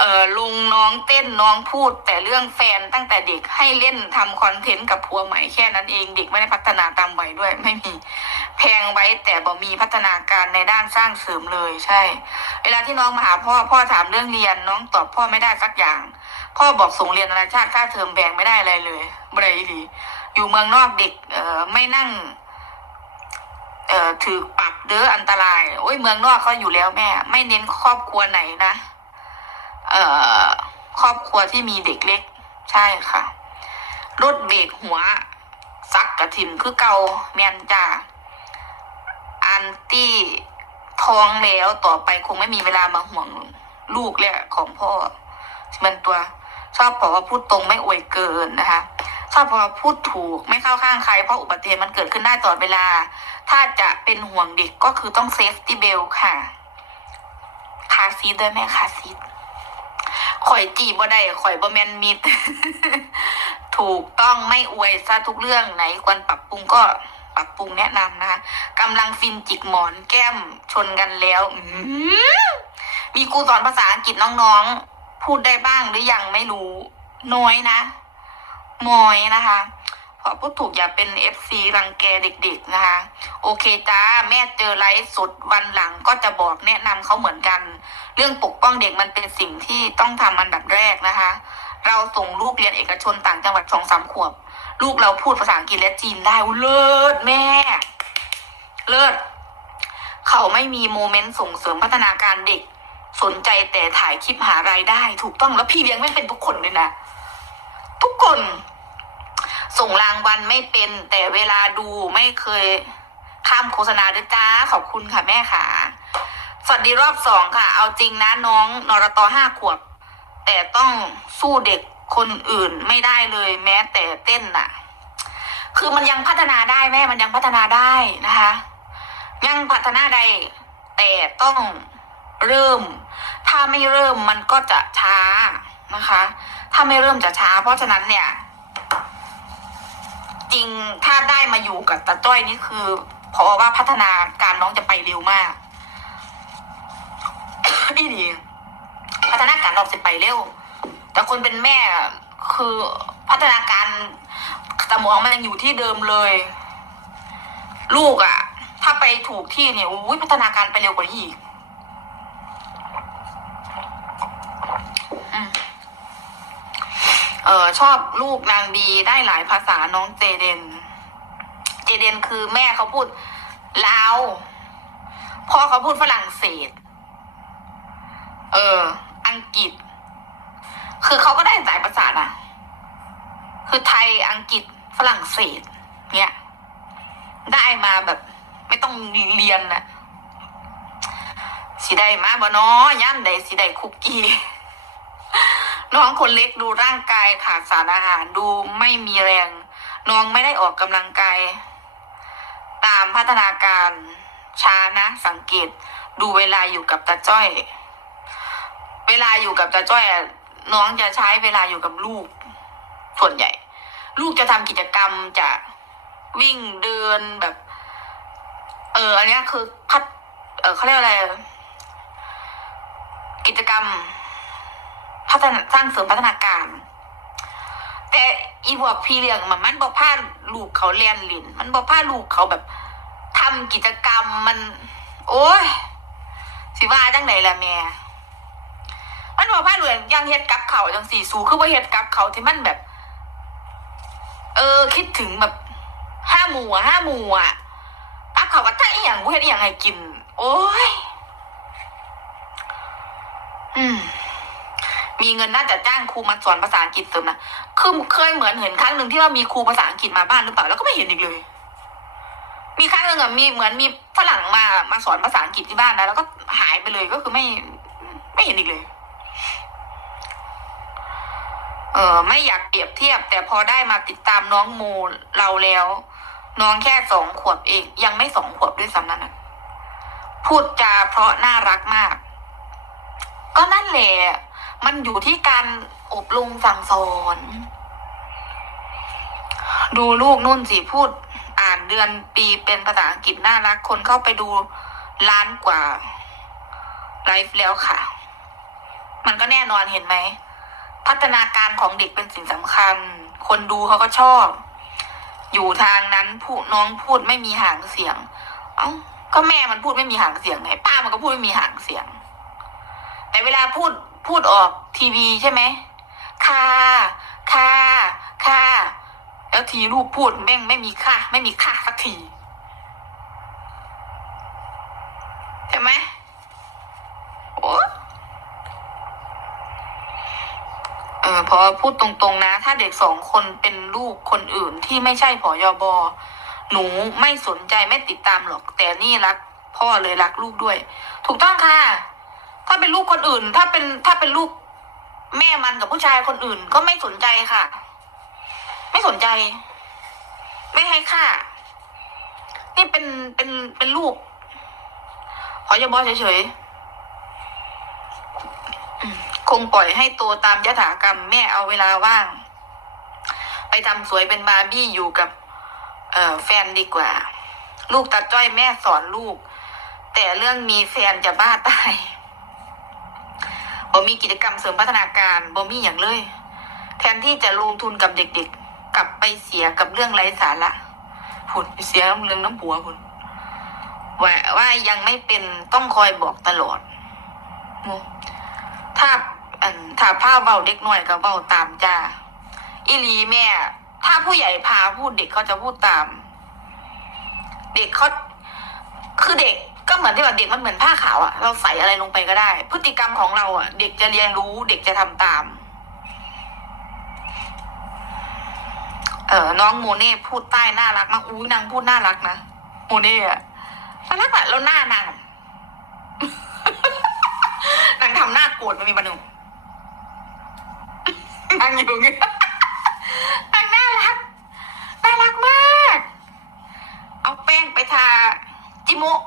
เอ่อลุงน้องเต้นน้องพูด แต่เรื่องแฟนตั้งแต่เด็กให้เล่นทำคอนเทนต์กับผัวใหม่แค่นั้นเองเด็กไม่ได้พัฒนาตามวัยด้วยไม่มี แพงไว้แต่บ่มีพัฒนาการในด้านสร้างเสริมเลยใช่ เวลาที่น้องมาหาพ่อพ่อถามเรื่องเรียนน้องตอบพ่อไม่ได้สักอย่าง พ่อบอกส่งเรียนนานาชาติค่าเทอมแบ่งไม่ได้อะไรเลยบรดีอยู่เมืองนอกเด็กเอ่อไม่นั่งเอ่อถือปรับเด้ออันตราย โอ้ยเมืองนอกเขาอยู่แล้วแม่ ไม่เน้นครอบครัวไหนนะ ครอบครัวที่มีเด็กเล็ก ใช่ค่ะ รถเบรกหัวซักกระถิ่นคือเกาแมนจ้าอันตี้ท้องแล้วต่อไปคงไม่มีเวลามาห่วงลูกแล้วของพ่อมันตัวชอบบอกว่าพูดตรงไม่อวยเกินนะคะชอบบอกว่าพูดถูกไม่เข้าข้างใคร เพราะอุบัติเหตุมันเกิดขึ้นได้ตลอดเวลา ถ้าจะเป็นห่วงเด็กก็คือต้องเซฟตี้เบลค่ะ คาซีด้วยแม่คาซี ข่อยจีบ่ได้ข่อยบ่แมนมิด ถูกต้องไม่อวยซะทุกเรื่องไหนควรปรับปรุงก็ปรับปรุงแนะนำนะคะกำลังฟินจิกหมอนแก้มชนกันแล้วมีครูสอนภาษาอังกฤษน้องๆ พูดได้บ้างหรือยังไม่รู้ น้อยนะมอยนะคะ เพราะพูดถูกอย่าเป็นเอฟซีรังแกเด็กๆนะคะ โอเคจ้าแม่เจอไลฟ์สดวันหลังก็จะบอกแนะนำเขาเหมือนกัน เรื่องปกป้องเด็กมันเป็นสิ่งที่ต้องทำมันแบบแรกนะคะ เราส่งลูกเรียนเอกชนต่างจังหวัดสองสามขวบ ลูกเราพูดภาษาอังกฤษและจีนได้เลิศแม่ เลิศเขาไม่มีโมเมนต์ส่งเสริมพัฒนาการเด็ก สนใจแต่ถ่ายคลิปหารายได้ ถูกต้องแล้วพี่เลี้ยงไม่เป็นทุกคนเลยนะ ทุกคน ส่งรางวัลไม่เป็น แต่เวลาดูไม่เคยข้ามโฆษณาด้วยจ้าขอบคุณค่ะแม่ค่ะ สวัสดีรอบสองค่ะ เอาจริงนะน้องนรตห้าขวบ แต่ต้องสู้เด็กคนอื่นไม่ได้เลยแม้แต่เต้นน่ะ คือมันยังพัฒนาได้แม่มันยังพัฒนาได้นะคะ ยังพัฒนาได้แต่ต้องเริ่ม ถ้าไม่เริ่มมันก็จะช้านะคะ ถ้าไม่เริ่มจะช้า เพราะฉะนั้นเนี่ย จริงถ้าได้มาอยู่กับตาจ้อยนี่คือเพราะว่าพัฒนาการน้องจะไปเร็วมากอีดีพัฒนาการน้องจะไปเร็ว แต่คนเป็นแม่คือพัฒนาการสมองมันยังอยู่ที่เดิมเลย ลูกอะ่ะ ถ้าไปถูกที่เนี่ยอุ้ยพัฒนาการไปเร็วกว่านี้อีกอืมเออชอบลูกนางดีได้หลายภาษาน้องเจเดน เจเดนคือแม่เขาพูดลาวพ่อเขาพูดฝรั่งเศส เออ อังกฤษ คือเขาก็ได้หลายภาษานะคือไทยอังกฤษฝรั่งเศส เนี่ย ได้มาแบบ ไม่ต้องเรียนนะสิได้มาบ่น้อย่ำใดสิได้คุกกี้ น้องคนเล็กดูร่างกายขาดสารอาหารดูไม่มีแรง น้องไม่ได้ออกกำลังกาย ตามพัฒนาการช้านะ สังเกตดูเวลาอยู่กับตาจ้อย เวลาอยู่กับตาจ้อยน้องจะใช้เวลาอยู่กับลูก ส่วนใหญ่ ลูกจะทำกิจกรรมจะวิ่งเดินแบบ เอออันนี้คือพัฒเออเขาเรียกอะไร กิจกรรม พัฒนาสร้างเสริมพัฒนาการ แต่อีบวกพี่เลี้ยงมันมันบอกพาลูกเขาเรียนหลินมันบอกพาลูกเขาแบบทำกิจกรรมมัน โอ้ยสิว่าจังไหนล่ะแม่มันบอกพาลูกยังเฮ็ดกับเขาจังสี่สูคือว่าเฮ็ดกับเขาที่มันแบบ เออ คิดถึงแบบห้าหมู่อะห้าหมู่อะกับเขาก็ตั้งอีหยังบ่เฮ็ดอีหยังให้กิน โอ้ย อืม มีเงินน่าจะจ้างครูมาสอนภาษาอังกฤษเสริมนะคือเคยเหมือนเห็นครั้งหนึ่งที่ว่ามีครูภาษาอังกฤษมาบ้านหรือเปล่าแล้วก็ไม่เห็นอีกเลย มีครั้งหนึ่งอะมีเหมือนมีฝรั่งมามาสอนภาษาอังกฤษที่บ้านนะแล้วก็หายไปเลยก็คือไม่ไม่เห็นอีกเลย เออไม่อยากเปรียบเทียบ แต่พอได้มาติดตามน้องโมเราแล้ว น้องแค่สองขวบเอง ยังไม่สองขวบด้วยซ้ำนั่นพูดจาเพราะน่ารักมาก ก็นั่นแหละ มันอยู่ที่การอบรมสั่งสอน ดูลูกนุ่นสิพูด อ่านเดือนปีเป็นภาษาอังกฤษน่ารัก คนเข้าไปดูล้านกว่าไลฟ์แล้วค่ะ มันก็แน่นอนเห็นไหม พัฒนาการของเด็กเป็นสิ่งสำคัญ คนดูเขาก็ชอบ อยู่ทางนั้นพูดน้องพูดไม่มีหางเสียง เอ้าก็แม่มันพูดไม่มีหางเสียงไง ป้ามันก็พูดไม่มีหางเสียง แต่เวลาพูด พูดออกทีวีใช่ไหมค่ะค่ะค่ะแล้วทีลูกพูดแม่งไม่มีค่ะไม่มีค่ะสักทีใช่ไหมโอ้เออพอพูดตรงๆนะ ถ้าเด็กสองคนเป็นลูกคนอื่นที่ไม่ใช่ผอยบอหนูไม่สนใจไม่ติดตามหรอก แต่นี่รักพ่อเลยรักลูกด้วย ถูกต้องค่ะ ถ้าเป็นลูกคนอื่น ถ้าเป็นถ้าเป็นลูกแม่มันกับผู้ชายคนอื่น ก็ไม่สนใจค่ะ ไม่สนใจ ไม่ให้ค่า นี่เป็นเป็นเป็นลูก ขอยบอเฉยๆคงปล่อยให้โตตามยถากรรม แม่เอาเวลาว่าง ไปทำสวยเป็นบาร์บี้อยู่กับ เอ่อ แฟนดีกว่า ลูกตัดจ้อยแม่สอนลูก แต่เรื่องมีแฟนจะบ้าตาย บ่มีกิจกรรมเสริมพัฒนาการบ่มีอย่างเลย แทนที่จะลงทุนกับเด็กๆ กลับไปเสียกับเรื่องไร้สาระผุดไปเสียเรื่องน้ำผัวผุดว่าว่ายังไม่เป็นต้องคอยบอกตลอดโอ้ถ้าอันถ้าผ้าเบาเด็กน้อยก็เบาตามจ้า อีลีแม่ ถ้าผู้ใหญ่พาพูดเด็กเขาจะพูดตาม เด็กเขาคือเด็กก็เหมือนที่แบบเด็กมันเหมือนผ้าขาวอะเราใส่อะไรลงไปก็ได้ พฤติกรรมของเราอะเด็กจะเรียนรู้ เด็กจะทำตาม เออน้องโมเน่พูดใต้น่ารักมากอุ้ยนางพูดน่ารักนะโมเน่อะน่ารักอะแล้วหน้านางนางทำหน้าโกรธมันมีบันหนึ่งนางอยู่อย่างเงี้ยนางน่ารักน่ารักมาก เอาแป้งไปทาจิโมะ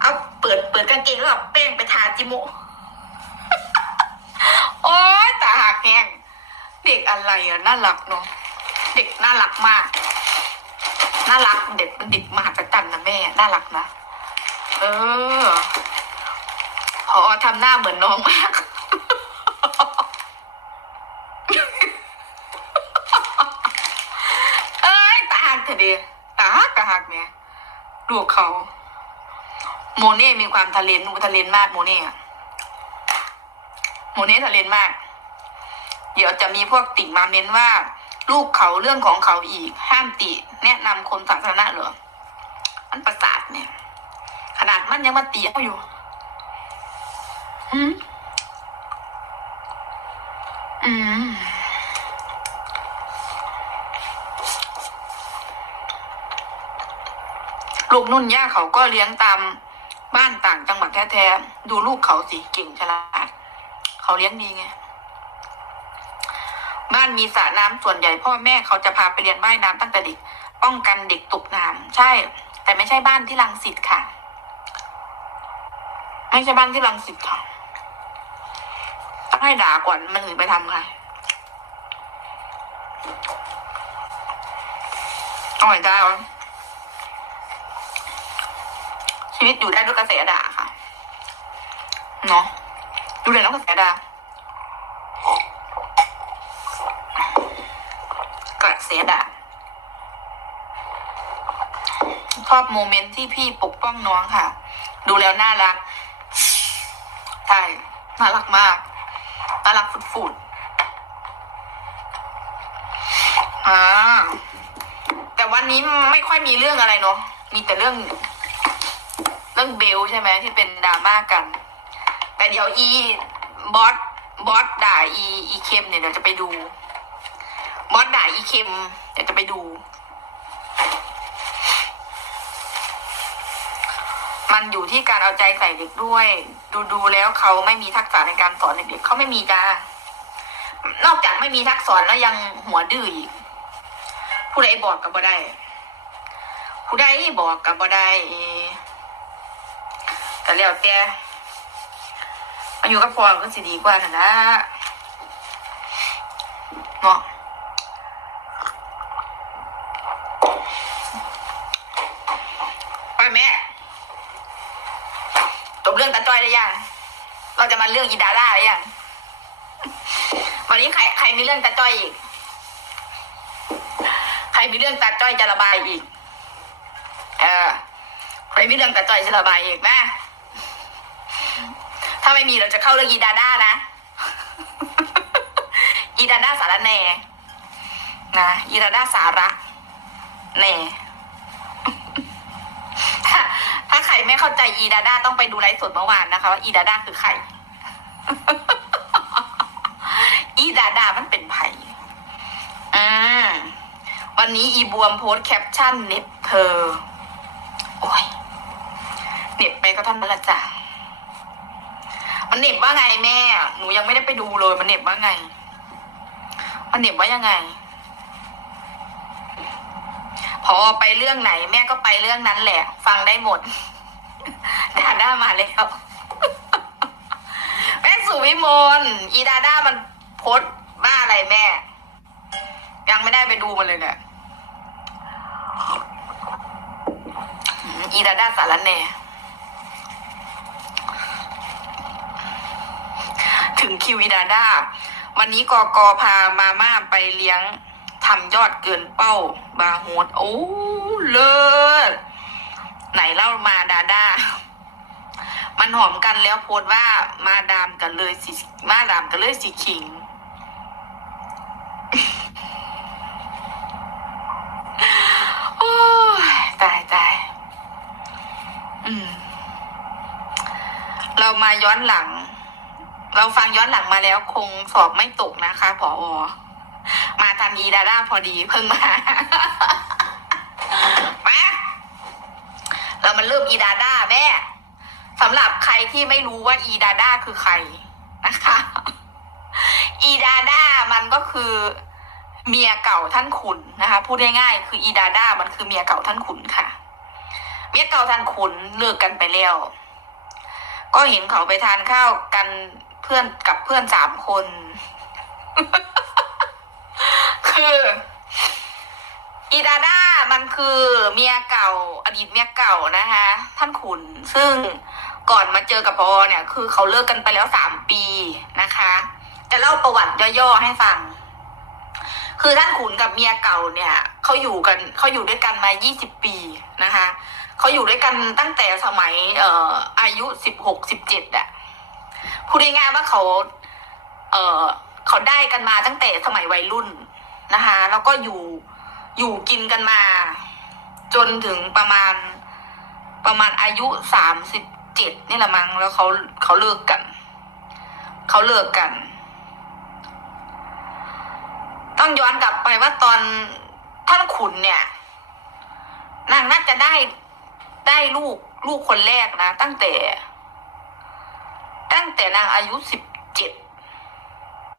เอาเปิดเปิดกางเกงแล้วเป้งไปทาจิโมโอ๊ยตาหักแห้งเด็กอะไรอะน่ารักเนาะเด็กน่ารักมาก น่ารักเด็กเป็นเด็กมหัศจรรย์นะแม่ น่ารักนะ เออพอทำหน้าเหมือนน้องมาก เอ้ยตาหักเถอะดีตาหักตาหักเนี่ยลูกเขา โมเน่มีความทะเลนหนูทะเลนมากโมเน่อะโมเน่ทะเลนมาก เดี๋ยวจะมีพวกติ่งมาเม้นว่า ลูกเขาเรื่องของเขาอีก ห้ามติ แนะนำคนสาธารณะเหรอมันประสาทเนี่ย ขนาดมันยังมาตีเอาอยู่อืมอืมลูกนุ่นย่าเขาก็เลี้ยงตาม บ้านต่างจังหวัดแท้ๆ ดูลูกเขาสิเก่งฉลาด เขาเลี้ยงดีไง บ้านมีสระน้ำส่วนใหญ่พ่อแม่เขาจะพาไปเรียนว่ายน้ำตั้งแต่เด็ก ป้องกันเด็กตกน้ำใช่ แต่ไม่ใช่บ้านที่รังสิตค่ะ ไม่ใช่บ้านที่รังสิตค่ะ ต้องให้ด่าก่อนมันถึงไปทำค่ะอร่อยได้เหรอ ชีวิตอยู่ได้ด้วยกระแสด่าค่ะ เนาะดูเลยต้องกระแสด่ากระแสด่าชอบโมเมนต์ที่พี่ปกป้องน้องค่ะ ดูแล้วน่ารักใช่น่ารักมากน่ารักฟุดๆอ่าแต่วันนี้ไม่ค่อยมีเรื่องอะไรเนาะมีแต่เรื่อง เรื่องเบลใช่ไหมที่เป็นดราม่ากัน แต่เดี๋ยวอีบอสบอสด่าอีอีเคมเนี่ยเดี๋ยวจะไปดูบอสด่าอีเคมเดี๋ยวจะไปดู มันอยู่ที่การเอาใจใส่เด็กด้วย ดูดูแล้วเขาไม่มีทักษะในการสอนเด็กๆเขาไม่มีจ้านอกจากไม่มีทักษะแล้วยังหัวดื้ออีกผู้ใดบอกกับบ่ได้ผู้ใดบอกกับบ่ได้ แต่แล้วแต่มาอยู่กับพ่อก็สิดีกว่านะนะเนาะไปแม่จบเรื่องตาจ้อยได้ยัง เราจะมาเรื่องอีดาด้าได้ยัง วันนี้ใครใครมีเรื่องตาจ้อยอีก ใครมีเรื่องตาจ้อยจะระบายอีก เออ ใครมีเรื่องตาจ้อยจะระบายอีกนะ ถ้าไม่มีเราจะเข้าเรื่องอีดาด้านะ อีดาด้าสารแน่นะอีดาด้าสาระแน่ถ้าใครไม่เข้าใจอีดาด้าต้องไปดูไลฟ์สดเมื่อวานนะคะว่าอีดาด้าคือใคร อีดาดามันเป็นไผ่อ่าวันนี้อีบวมโพสต์แคปชั่นเน็บเธอ โอ้ยเน็บไปก็ท่านั้นละจ้ะ มันเน็บว่าไงแม่ หนูยังไม่ได้ไปดูเลย มันเน็บว่าไง มันเน็บว่ายังไง พอไปเรื่องไหน แม่ก็ไปเรื่องนั้นแหละ ฟังได้หมดดาด้ามาแล้วแม่สุวิมลอีดาด้ามันโพสต์ว่าอะไรแม่ ยังไม่ได้ไปดูมันเลยเนี่ยอีดาด้าสารแน่ ถึงคิวอีดาด้าวันนี้กอกอพามาม่าไปเลี้ยงทำยอดเกินเป้าบาโฮดโอ้เลิศไหนเล่ามาดาดามันหอมกันแล้วโพสว่ามาดามกันเลยสิมาดามกันเลยสิขิง โอ้ยตายตายอืม เรามาย้อนหลัง เราฟังย้อนหลังมาแล้วคงสอบไม่ตกนะคะผออมาทันอีดาด้าพอดีเพิ่งมา มาเรามันเริ่มอีดาด้าแม่สำหรับใครที่ไม่รู้ว่าอีดาด้าคือใครนะคะ อีดาด้ามันก็คือเมียเก่าท่านขุนนะคะ พูดง่ายๆคืออีดาด้ามันคือเมียเก่าท่านขุนค่ะ เมียเก่าท่านขุนเลิกกันไปแล้ว ก็เห็นเขาไปทานข้าวกัน เพื่อนกับเพื่อนสามคน คืออีดาด้ามันคือเมียเก่า อดีตเมียเก่านะคะ ท่านขุนซึ่งก่อนมาเจอกับพอเนี่ย คือเขาเลิกกันไปแล้วสามปีนะคะ จะเล่าประวัติย่อๆให้ฟัง คือท่านขุนกับเมียเก่าเนี่ยเขาอยู่กันเขาอยู่ด้วยกันมา20ปีนะคะเขาอยู่ด้วยกันตั้งแต่สมัยเอ่ออายุ16 17อะ พูดง่ายๆว่าเขา เออเขาได้กันมาตั้งแต่สมัยวัยรุ่นนะคะ แล้วก็อยู่อยู่กินกันมา จนถึงประมาณประมาณอายุสามสิบเจ็ดนี่แหละมั้งแล้วเขาเขาเลิกกัน เขาเลิกกัน ต้องย้อนกลับไปว่าตอนท่านขุนเนี่ยนางน่าจะได้ได้ลูกลูกคนแรกนะ ตั้งแต่ ตั้งแต่นางอายุสิบเจ็ด